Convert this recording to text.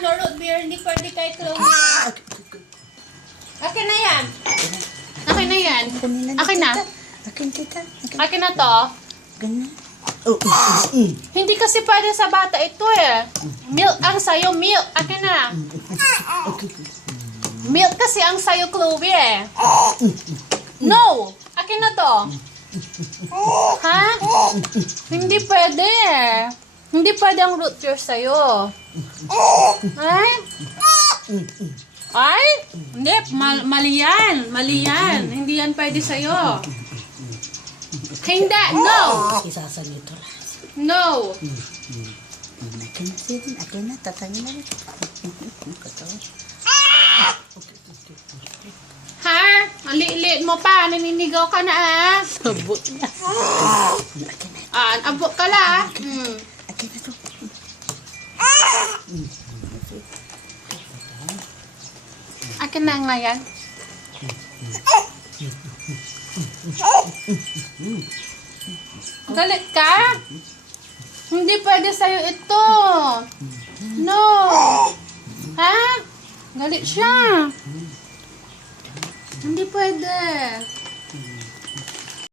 ano, root beer, hindi pwede kay Chloe. Akin na yan. Akin na yan. Akin na. Akin tita. Akin na to. Ganun. Hindi kasi pwede sa bata ito eh. Milk ang sayo, milk. Akin na. Milk kasi ang sayo, Chloe eh. No! Akin na to. Ha? Hindi pwede eh. Hindi pwede ang root beer sa'yo. Ay? Ay? Hindi. Mali yan. Mali yan. Hindi yan pwede sa'yo. Hindi. No! Isasalito lang. No! Akin na siya. Akin na. Tatangin na rin. Ha? Ang liit mo pa. Naninigaw ka na ah. Sabot niya. Akin na. Abot ka la. Akin na to. Akin na nga yan. Galit ka? Hindi pwede sa'yo ito. No. Ha? Galit siya. Hindi pwede.